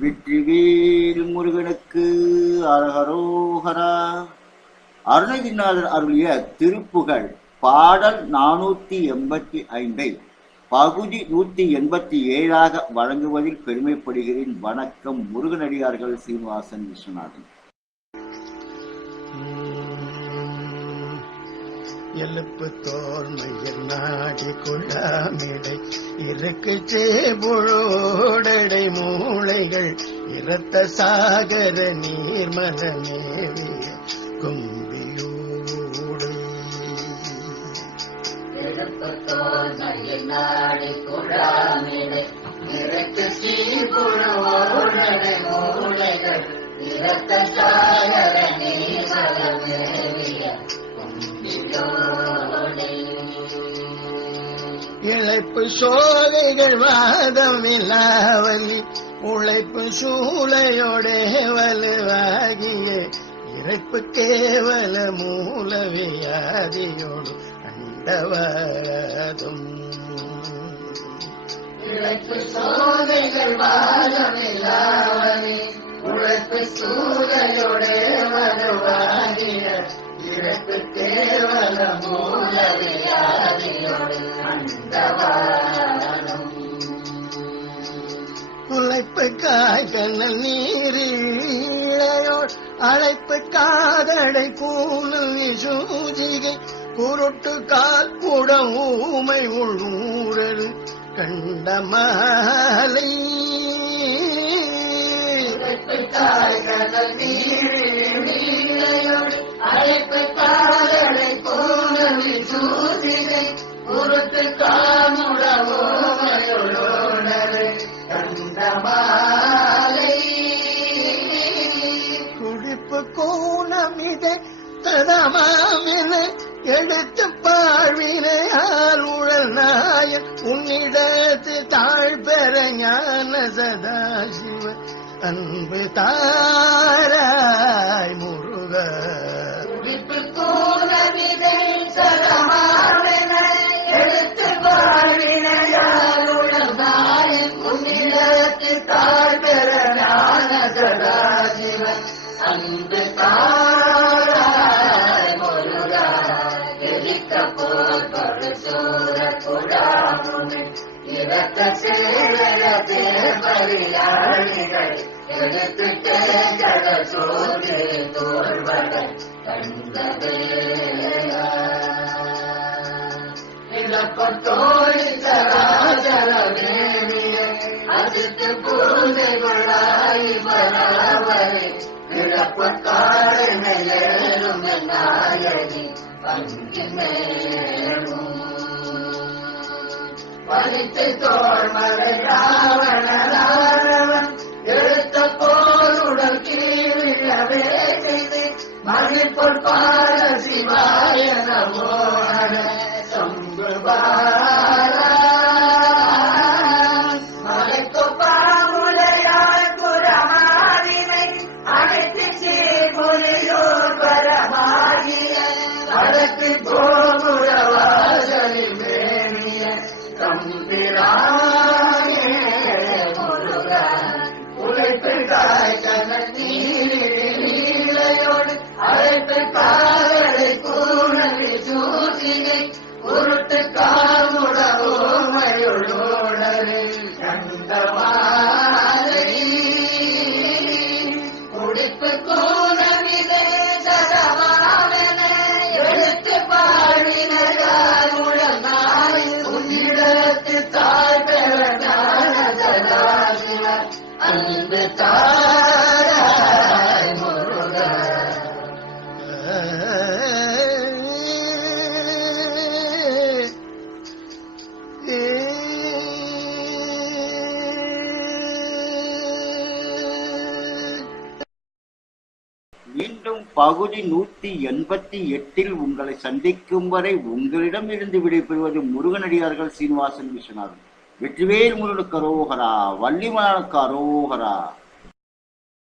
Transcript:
வெற்றிவேல் முருகனுக்கு அரகரோகரா அருணகிரிநாதர் அருளிய திருப்புகழ் பாடல் நானூத்தி எண்பத்தி ஐந்தை பகுதி நூத்தி எண்பத்தி ஏழாக வழங்குவதில் பெருமைப்படுகிறேன் வணக்கம் முருகனடியார்கள் சீனிவாசன் விஸ்வநாதன். எழுப்பு தோல்மையில் நாடி குழாமிடை. இருக்கு சேபுழோடடை மூளைகள் இரத்த சாகர நீர்மலமேவிய கும்பியூடு எழுப்பு மயில் நாடி குழாமிடை இறக்கு சீர்குழுவோடனை மூளைகள் இரத்த சாகர நீர்மலமேவிய இழைப்பு சோகைகள் வாதமில்லாவலி உழைப்பு சூளையோடே வலுவாகிய இறைப்பு கேவல மூலவியாதியோடு அண்டவாதும் இழைப்பு சோதைகள் வாழமில்லாவனே உழைப்பு சூழலோடே வலுவாகிய இறப்பு கேவல மூலவியாதியோடு அண்டவானம் உழைப்பு காய்கண்ணல் நீரிழையோடு அழைப்பு காதடை கூணல் சூஜிகை குருட்டு கால் ஊமை உள்ளூரல் கண்ட மாலை உழைப்பு உருட்டு காமுடவோமையுள்ளோனரை கண்டமாலை குடிப்பு கோணமிதை ததமாமென எடுத்து பாழ்வினையால் உழல் நாயன் உன்னிடத்து தாழ் பெற ஞான சதாசிவ அன்பு தாய். அன்பு தாராய் முருகா எரிக்க போர் படு சூர குடாமுனை இறக்க சேழைய தேவரியாளிகள் எடுத்து கேட்கல சோதே தோல்வகள் கண்டதேயா இழப்பத்தோழி சராஜரவேணிய அஜித்து பூனைகளாய் வராவரே இழப்ப காரணம் நாயகி பங்கினேனும் பறித்து ராவணன் போருடன் கீழிழவே செய்து மணிப்பொல் பால சிவாய அழைப்பு காதலை கூணவி சூசினை உருட்டு காமுடவோமையுள்ளோடரே கண்டமாலை உடிப்பு கூணமிதே சதமாவென எடுத்து பாடினாய் உழந்தாய் உன்னிடத்து தாய் பெற ஞான சதாசிவ அன்பு தாராய் மீண்டும் பகுதி நூத்தி எண்பத்தி எட்டில் உங்களை சந்திக்கும் வரை உங்களிடம் இருந்து விடைபெறுவது முருகனடியார்கள் சீனிவாசன் விஸ்வநாதன். வெற்றிவேல் முருகனுக்கு அரோகரா வள்ளிமலனுக்கு அரோகரா.